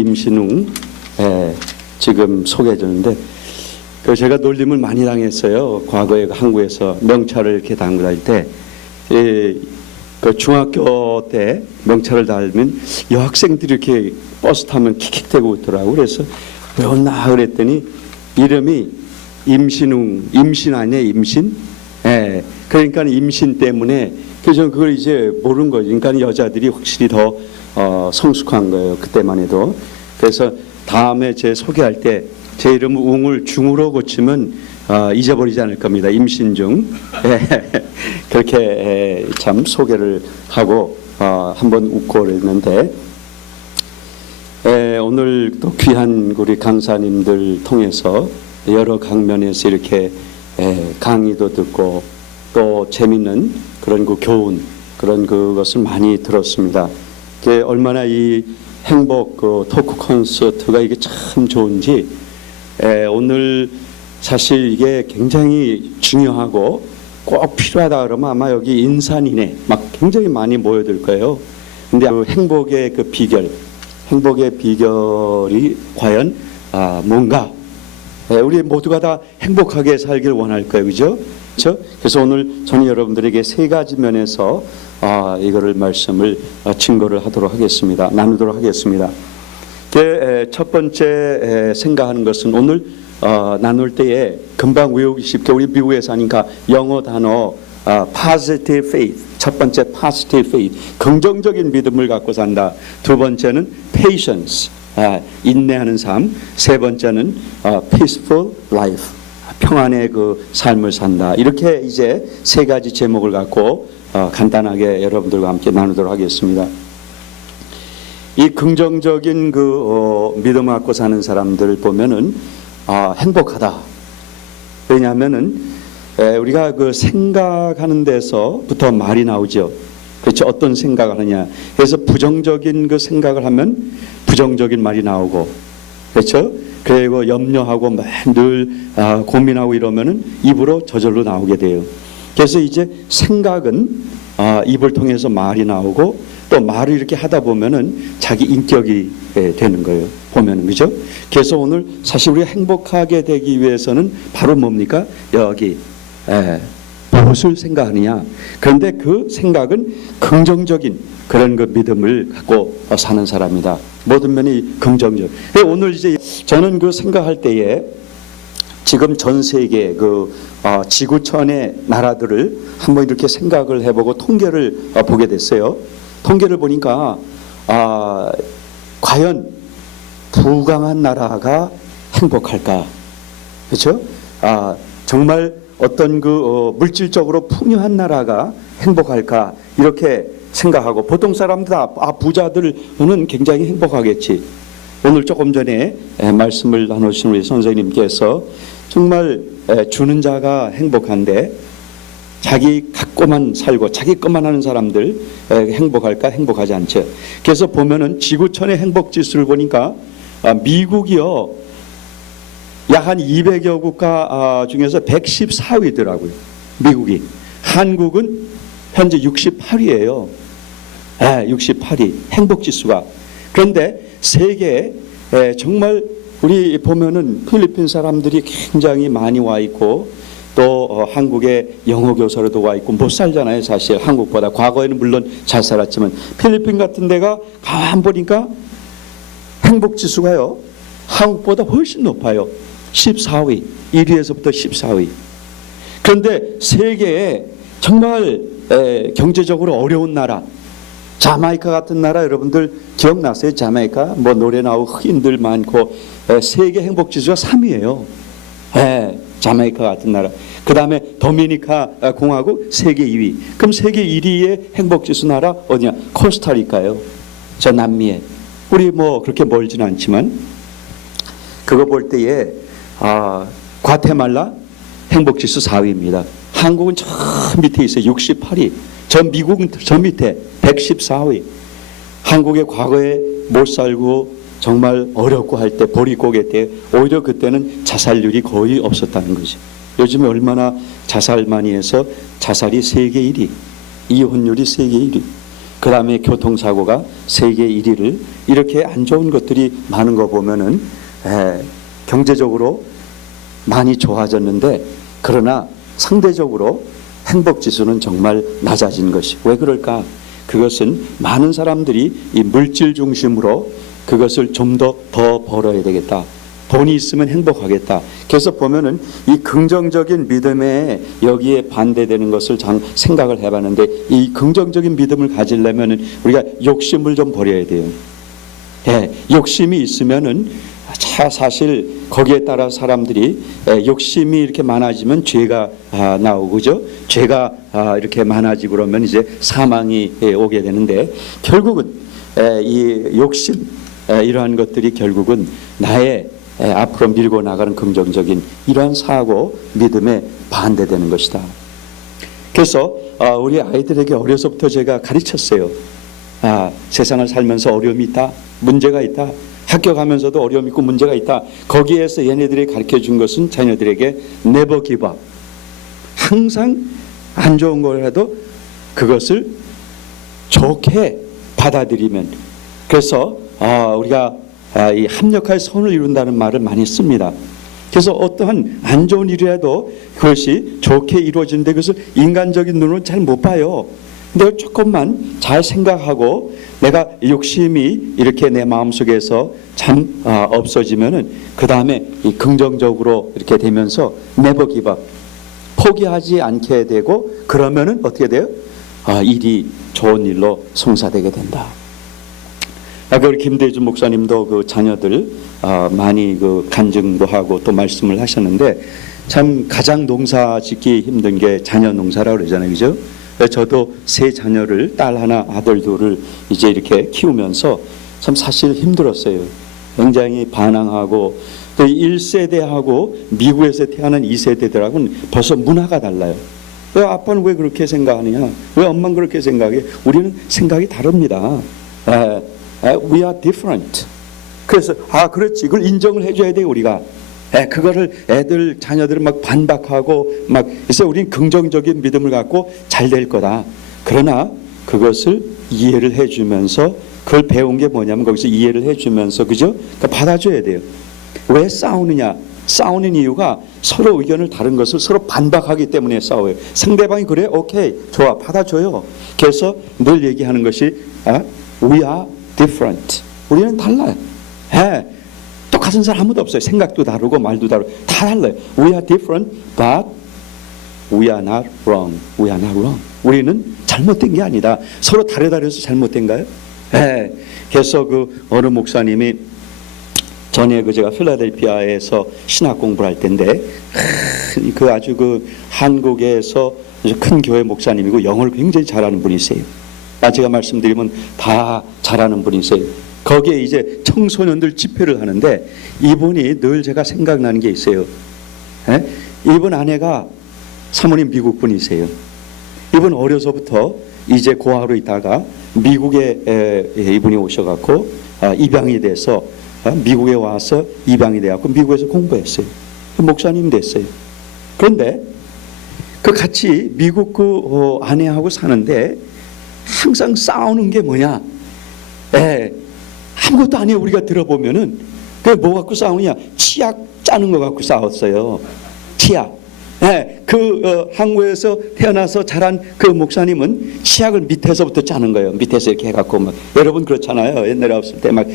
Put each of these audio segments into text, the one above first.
임신웅 지금 소개해 주는데 제가 놀림을 많이 당했어요. 과거에 한국에서 명찰을 이렇게 담글 때 그 중학교 때 명찰을 달면 여학생들이 이렇게 버스 타면 킥킥대고 있더라고. 그래서 왜 왔나 그랬더니 이름이 임신웅, 임신 아니에요, 임신? 그러니까 임신 때문에 그래서 그걸 이제 모르는 거죠. 그러니까 여자들이 확실히 더 성숙한 거예요. 그때만 해도. 그래서 다음에 제 소개할 때 제 이름 웅을 중으로 고치면 잊어버리지 않을 겁니다. 임신중. 그렇게 참 소개를 하고 한번 웃고 그랬는데 오늘 또 귀한 우리 강사님들 통해서 여러 강면에서 이렇게 강의도 듣고 또 재밌는 그런 그 교훈 그런 그것을 많이 들었습니다. 얼마나 이 행복 그 토크 콘서트가 이게 참 좋은지 오늘 사실 이게 굉장히 중요하고 꼭 필요하다 그러면 아마 여기 인산이네 막 굉장히 많이 모여들 거예요. 근데 그 행복의 그 비결, 행복의 비결이 과연 뭔가? 우리 모두가 다 행복하게 살길 원할 거예요, 그죠? 그래서 오늘 저는 여러분들에게 세 가지 면에서 이거를 말씀을 증거를 하도록 하겠습니다. 나누도록 하겠습니다. 첫 번째 생각하는 것은 오늘 나눌 때에 금방 외우기 쉽게 우리 미국에 사니까 영어 단어 positive faith 첫 번째 positive faith 긍정적인 믿음을 갖고 산다. 두 번째는 patience 인내하는 삶. 세 번째는 peaceful life 평안의 그 삶을 산다. 이렇게 이제 세 가지 제목을 갖고 간단하게 여러분들과 함께 나누도록 하겠습니다. 이 긍정적인 그 믿음을 갖고 사는 사람들 보면은 행복하다. 왜냐하면은 우리가 그 생각하는 데서부터 말이 나오죠. 그렇죠? 어떤 생각을 하냐. 그래서 부정적인 그 생각을 하면 부정적인 말이 나오고, 그렇죠? 그리고 염려하고 늘 고민하고 이러면은 입으로 저절로 나오게 돼요. 그래서 이제 생각은 입을 통해서 말이 나오고 또 말을 이렇게 하다 보면은 자기 인격이 되는 거예요. 보면은 그죠? 그래서 오늘 사실 우리가 행복하게 되기 위해서는 바로 뭡니까? 여기 무엇을 생각하느냐. 그런데 그 생각은 긍정적인 그런 그 믿음을 갖고 사는 사람이다. 모든 면이 긍정적. 오늘 이제 저는 그 생각할 때에 지금 전 세계 그 지구촌의 나라들을 한번 이렇게 생각을 해보고 통계를 보게 됐어요. 통계를 보니까 과연 부강한 나라가 행복할까? 그렇죠? 정말 어떤 그 물질적으로 풍요한 나라가 행복할까? 이렇게 생각하고 보통 사람들 부자들은 굉장히 행복하겠지. 오늘 조금 전에 말씀을 나누신 우리 선생님께서 정말 주는 자가 행복한데 자기 갖고만 살고 자기 것만 하는 사람들 행복할까? 행복하지 않죠. 그래서 보면은 지구촌의 행복 지수를 보니까 미국이요 약 한 200여 국가 중에서 114위더라고요. 미국이. 한국은 현재 68위예요. 68위 행복 지수가. 그런데 세계에 정말 우리 보면은 필리핀 사람들이 굉장히 많이 와 있고 또 한국에 영어 교사로도 와 있고 못 살잖아요. 사실 한국보다. 과거에는 물론 잘 살았지만 필리핀 같은 데가 가만 보니까 행복 지수가요 한국보다 훨씬 높아요. 14위 1위에서부터 14위. 그런데 세계에 정말 경제적으로 어려운 나라 자메이카 같은 나라 여러분들 기억나세요? 자메이카 뭐 노래 나오고 흑인들 많고 세계 행복 지수가 3위예요. 자메이카 같은 나라. 그 다음에 도미니카 공화국 세계 2위. 그럼 세계 1위의 행복지수 나라 어디냐? 코스타리카요. 저 남미에. 우리 뭐 그렇게 멀지는 않지만 그거 볼 때에 과테말라 행복지수 4위입니다. 한국은 저 밑에 있어요. 68위. 저 미국은 저 밑에 114위. 한국의 과거에 못 살고 정말 어렵고 할 때 보릿고개 때 오히려 그때는 자살률이 거의 없었다는 거죠. 요즘에 얼마나 자살 많이 해서 자살이 세계 1위, 이혼율이 세계 1위. 그 다음에 교통사고가 세계 1위를 이렇게 안 좋은 것들이 많은 거 보면은 경제적으로 많이 좋아졌는데 그러나 상대적으로 행복지수는 정말 낮아진 것이 왜 그럴까? 그것은 많은 사람들이 이 물질 중심으로 그것을 좀 더 벌어야 되겠다. 돈이 있으면 행복하겠다. 그래서 보면은 이 긍정적인 믿음에 여기에 반대되는 것을 생각을 해봤는데 이 긍정적인 믿음을 가지려면은 우리가 욕심을 좀 버려야 돼요. 욕심이 있으면은 사실 거기에 따라 사람들이 욕심이 이렇게 많아지면 죄가 나오고 그죠? 죄가 이렇게 많아지고 그러면 이제 사망이 오게 되는데 결국은 이 욕심 이러한 것들이 결국은 나의 앞으로 밀고 나가는 긍정적인 이러한 사고 믿음에 반대되는 것이다. 그래서 우리 아이들에게 어려서부터 제가 가르쳤어요. 세상을 살면서 어려움이 있다, 문제가 있다, 학교 가면서도 어려움이 있고 문제가 있다. 거기에서 얘네들이 가르쳐준 것은 자녀들에게 never give up. 항상 안 좋은 거라도 그것을 좋게 받아들이면. 그래서 우리가 이 합력할 선을 이룬다는 말을 많이 씁니다. 그래서 어떠한 안 좋은 일이라도 그것이 좋게 이루어지는데 그것을 인간적인 눈으로 잘 못 봐요. 근데 조금만 잘 생각하고 내가 욕심이 이렇게 내 마음속에서 참 없어지면은 그 다음에 이 긍정적으로 이렇게 되면서 never give up, 포기하지 않게 되고 그러면은 어떻게 돼요? 일이 좋은 일로 성사되게 된다. 아까 우리 김대준 목사님도 그 자녀들 많이 그 간증도 하고 또 말씀을 하셨는데 참 가장 농사 짓기 힘든 게 자녀 농사라고 그러잖아요, 그죠? 저도 세 자녀를 딸 하나 아들 둘을 이제 이렇게 키우면서 참 사실 힘들었어요. 굉장히 반항하고 또 1세대하고 미국에서 태어난 2세대들하고는 벌써 문화가 달라요. 왜 아빠는 왜 그렇게 생각하느냐? 왜 엄마는 그렇게 생각해? 우리는 생각이 다릅니다. We are different. 그래서 그렇지. 그걸 인정을 해줘야 돼요, 우리가. 그거를 애들 자녀들은 막 반박하고 막 그래서 우리는 긍정적인 믿음을 갖고 잘 될 거다. 그러나 그것을 이해를 해주면서 그걸 배운 게 뭐냐면 거기서 이해를 해주면서 그죠? 그러니까 받아줘야 돼요. 왜 싸우느냐? 싸우는 이유가 서로 의견을 다른 것을 서로 반박하기 때문에 싸워요. 상대방이 그래? 오케이, 좋아, 받아줘요. 그래서 늘 얘기하는 것이 We are different. 우리는 달라요. 똑같은 사람 아무도 없어요. 생각도 다르고 말도 다르고 다 달라요. We are different, but we are not wrong. We are not wrong. 우리는 잘못된 게 아니다. 서로 다르다해서 잘못된가요? 그래서 그 어느 목사님이 전에 제가 필라델피아에서 신학 공부를 할 때인데 그 아주 그 한국에서 큰 교회 목사님이고 영어를 굉장히 잘하는 분이세요. 제가 말씀드리면 다 잘하는 분이세요. 거기에 이제 청소년들 집회를 하는데 이분이 늘 제가 생각나는 게 있어요. 이분 아내가 사모님 미국 분이세요. 이분 어려서부터 이제 고아로 있다가 미국에 이분이 오셔갖고 입양이 돼서 미국에 와서 입양이 돼갖고 미국에서 공부했어요. 목사님 됐어요. 그런데 그 같이 미국 그 아내하고 사는데 항상 싸우는 게 뭐냐? 아무것도 아니에요. 우리가 들어보면은 그 뭐 갖고 싸우냐? 치약 짜는 거 갖고 싸웠어요. 치약. 한국에서 태어나서 자란 그 목사님은 치약을 밑에서부터 짜는 거예요. 밑에서 이렇게 해갖고 막 여러분 그렇잖아요. 옛날에 없을 때 막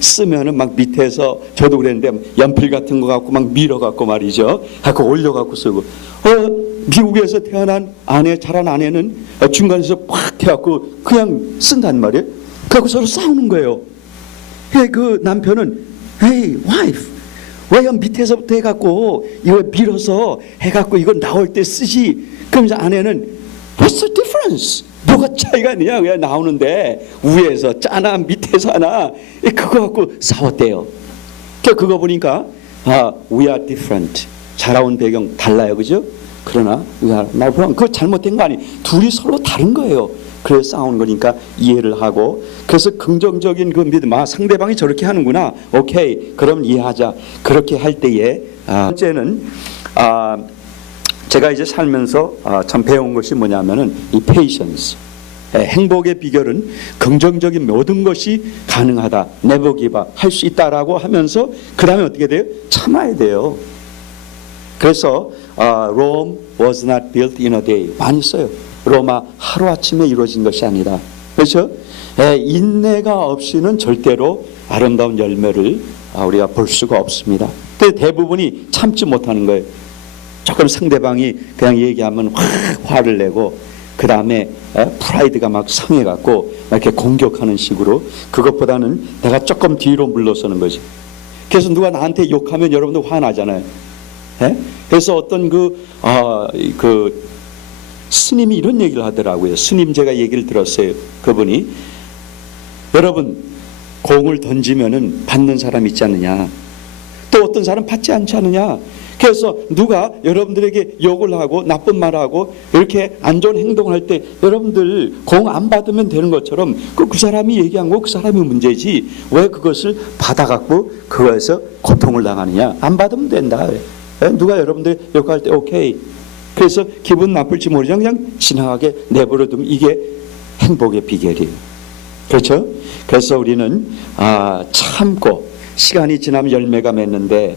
쓰면은 막 밑에서 저도 그랬는데 연필 같은 거 갖고 막 밀어갖고 말이죠. 갖고 올려갖고 쓰고. 미국에서 태어난 자란 아내는 중간에서 팍 해갖고 그냥 쓴단 말이에요. 그래갖고 서로 싸우는 거예요. 그 남편은 Hey wife, 왜 밑에서부터 해갖고 이거 밀어서 해갖고 이거 나올 때 쓰지? 그러면서 아내는 What's the difference? 뭐가 차이가 있냐? 그냥 나오는데 위에서 짜나 밑에서 하나 그거 갖고 싸웠대요. 그거 보니까 we are different. 자라온 배경 달라요, 그죠? 그러나 그거 잘못된 거 아니? 둘이 서로 다른 거예요. 그래서 싸우는 거니까 이해를 하고 그래서 긍정적인 그 믿음 상대방이 저렇게 하는구나 오케이 그럼 이해하자 그렇게 할 때에 번째는 제가 이제 살면서 참 배운 것이 뭐냐면은 이 patience 행복의 비결은 긍정적인 모든 것이 가능하다. never give up. 할 수 있다라고 하면서 그 다음에 어떻게 돼요? 참아야 돼요. 그래서 Rome was not built in a day. 많이 써요. 로마 하루아침에 이루어진 것이 아니다. 그렇죠? 인내가 없이는 절대로 아름다운 열매를 우리가 볼 수가 없습니다. 그 대부분이 참지 못하는 거예요. 조금 상대방이 그냥 얘기하면 화를 내고 그 다음에 프라이드가 막 상해갖고 이렇게 공격하는 식으로, 그것보다는 내가 조금 뒤로 물러서는 거지. 그래서 누가 나한테 욕하면 여러분들 화나잖아요. 그래서 어떤 그 스님이 이런 얘기를 하더라고요. 스님 제가 얘기를 들었어요. 그분이, 여러분 공을 던지면은 받는 사람 있지 않느냐, 또 어떤 사람 받지 않지 않느냐. 그래서 누가 여러분들에게 욕을 하고 나쁜 말을 하고 이렇게 안 좋은 행동을 할 때 여러분들 공 안 받으면 되는 것처럼 그 사람이 얘기한 거 그 사람이 문제지 왜 그것을 받아갖고 그거에서 고통을 당하느냐. 안 받으면 된다. 누가 여러분들 욕할 때 오케이. 그래서 기분 나쁠지 모르지만 그냥 지나가게 내버려두면 이게 행복의 비결이에요. 그렇죠? 그래서 우리는 참고 시간이 지나면 열매가 맺는데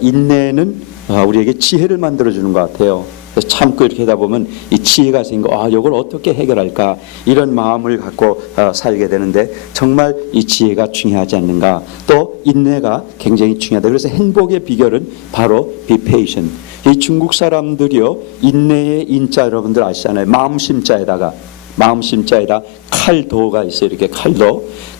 인내는 우리에게 지혜를 만들어주는 것 같아요. 그래서 참고 이렇게 하다 보면 이 지혜가 생기고 이걸 어떻게 해결할까 이런 마음을 갖고 살게 되는데 정말 이 지혜가 중요하지 않는가. 또 인내가 굉장히 중요하다. 그래서 행복의 비결은 바로 be patient. 이 중국 사람들이요, 인내의 인자 여러분들 아시잖아요. 마음심자에다 칼도가 있어요. 이렇게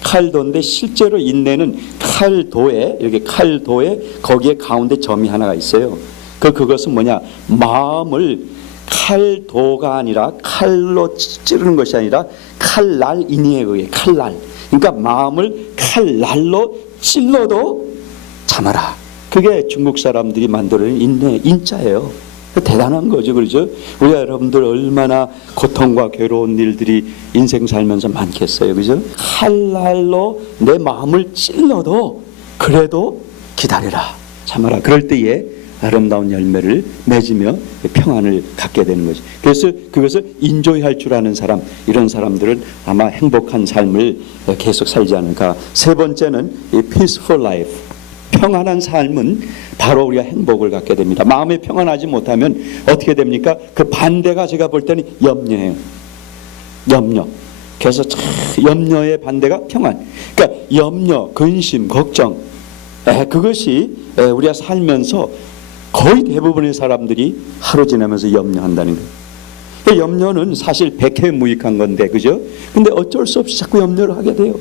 칼도인데 실제로 인내는 칼도에 이렇게 칼도에 거기에 가운데 점이 하나가 있어요. 그것은 뭐냐? 마음을 칼도가 아니라 칼로 찌르는 것이 아니라 칼날인에 의해 칼날. 그러니까 마음을 칼날로 찔러도 참아라. 그게 중국 사람들이 만들어낸 인내 인자예요. 대단한 거죠. 그렇죠? 우리가 여러분들 얼마나 고통과 괴로운 일들이 인생 살면서 많겠어요. 그죠? 칼날로 내 마음을 찔러도 그래도 기다려라. 참아라. 그럴 때에 아름다운 열매를 맺으며 평안을 갖게 되는 거죠. 그래서 그것을 인조할 줄 아는 사람, 이런 사람들은 아마 행복한 삶을 계속 살지 않을까. 세 번째는 이 peaceful life. 평안한 삶은 바로 우리가 행복을 갖게 됩니다. 마음이 평안하지 못하면 어떻게 됩니까? 그 반대가 제가 볼 때는 염려예요. 염려. 그래서 염려의 반대가 평안. 그러니까 염려, 근심, 걱정, 그것이 우리가 살면서 거의 대부분의 사람들이 하루 지나면서 염려한다는 거예요. 염려는 사실 백해무익한 건데, 그죠? 근데 어쩔 수 없이 자꾸 염려를 하게 돼요.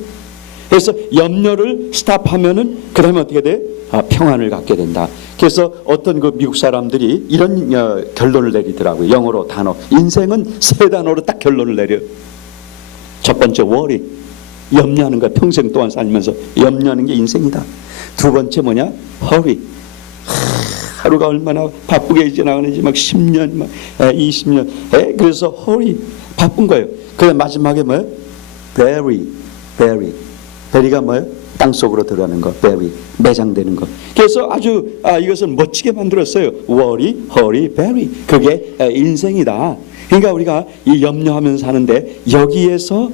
그래서 염려를 스탑하면은 그 다음에 어떻게 돼? 평안을 갖게 된다. 그래서 어떤 그 미국 사람들이 이런 결론을 내리더라고요. 영어로 단어. 인생은 세 단어로 딱 결론을 내려요. 첫 번째 worry. 염려하는 거야. 평생 동안 살면서 염려하는 게 인생이다. 두 번째 뭐냐? hurry. 하루가 얼마나 바쁘게 지나가는지 막 10년, 막 20년. 그래서 hurry. 바쁜 거예요. 그다음 마지막에 뭐예요? bury. 베리가 뭐예요? 땅속으로 들어가는 거, bury, 매장되는 거. 그래서 아주 이것을 멋지게 만들었어요. worry, hurry, bury. 그게 인생이다. 그러니까 우리가 이 염려하면서 사는데 여기에서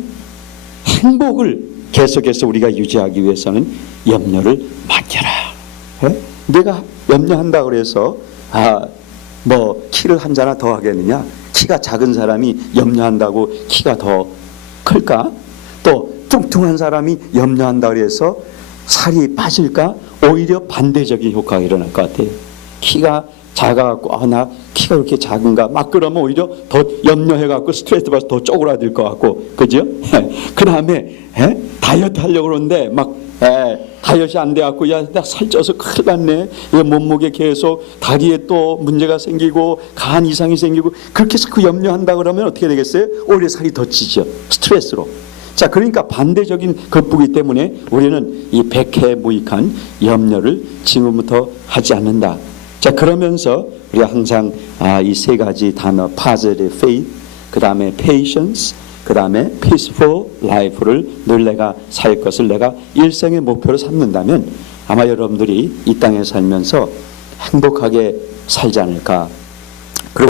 행복을 계속해서 우리가 유지하기 위해서는 염려를 맡겨라. 내가 염려한다 그래서 뭐 키를 한 자나 더 하겠느냐? 키가 작은 사람이 염려한다고 키가 더 클까? 또 뚱뚱한 사람이 염려한다 그래서 살이 빠질까? 오히려 반대적인 효과가 일어날 것 같아요. 키가 작아갖고 나 키가 그렇게 작은가? 막 그러면 오히려 더 염려해갖고 스트레스 받아서 더 쪼그라들 것 같고, 그죠? 그 다음에 다이어트 하려고 그러는데 막 다이어트이 안 돼갖고 나 살쪄서 큰일 났네. 몸무게 계속 다리에 또 문제가 생기고 간 이상이 생기고 그렇게 자꾸 염려한다 그러면 어떻게 되겠어요? 오히려 살이 더 찌죠. 스트레스로. 자, 그러니까 반대적인 것이기 때문에 우리는 이 백해무익한 염려를 지금부터 하지 않는다. 자, 그러면서 우리가 항상 이 세 가지 단어 positive faith, 그 다음에 patience, 그 다음에 peaceful life를 늘 내가 살 것을 내가 일생의 목표로 삼는다면 아마 여러분들이 이 땅에 살면서 행복하게 살지 않을까